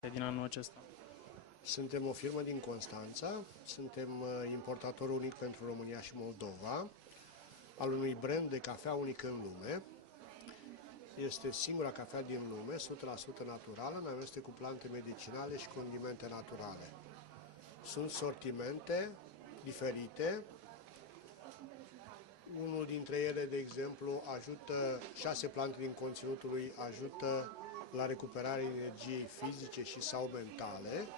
din anul acesta? Suntem o firmă din Constanța, suntem importator unic pentru România și Moldova, al unui brand de cafea unic în lume. Este singura cafea din lume, 100% naturală, în amestec cu plante medicinale și condimente naturale. Sunt sortimente diferite. Unul dintre ele, de exemplu, ajută, 6 plante din conținutul lui ajută la recuperarea energiei fizice și sau mentale.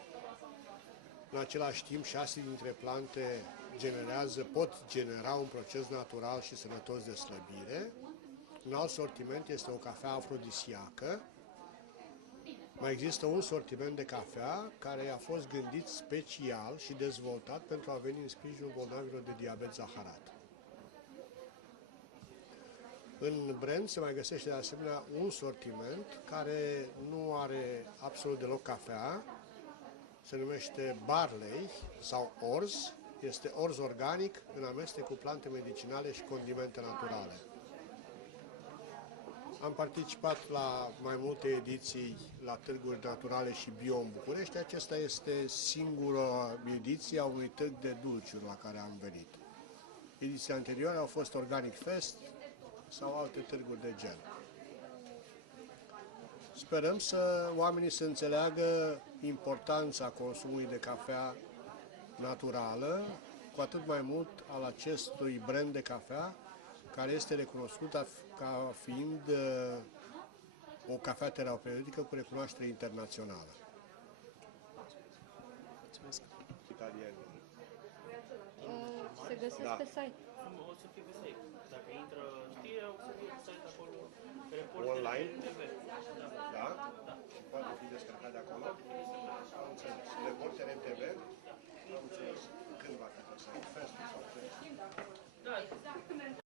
În același timp, 6 dintre plante pot genera un proces natural și sănătos de slăbire. Un alt sortiment este o cafea afrodisiacă. Mai există un sortiment de cafea care a fost gândit special și dezvoltat pentru a veni în sprijinul bolnavilor de diabet zaharat. În brand se mai găsește de asemenea un sortiment care nu are absolut deloc cafea, se numește Barley sau Orz, este orz organic în amestec cu plante medicinale și condimente naturale. Am participat la mai multe ediții la târguri naturale și bio în București. Acesta este singura ediție a unui târg de dulciuri la care am venit. Ediția anterioară au fost Organic Fest sau alte târguri de gen. Sperăm oamenii să înțeleagă importanța consumului de cafea naturală, cu atât mai mult al acestui brand de cafea, care este recunoscut ca fiind o cafea terapeutică cu recunoaștere internațională. Mulțumesc. Se găsesc pe site. O să fie pe site. Dacă intră știre, o să fie pe site acolo. Online? TV. Da? Poate fi descărcat de acolo?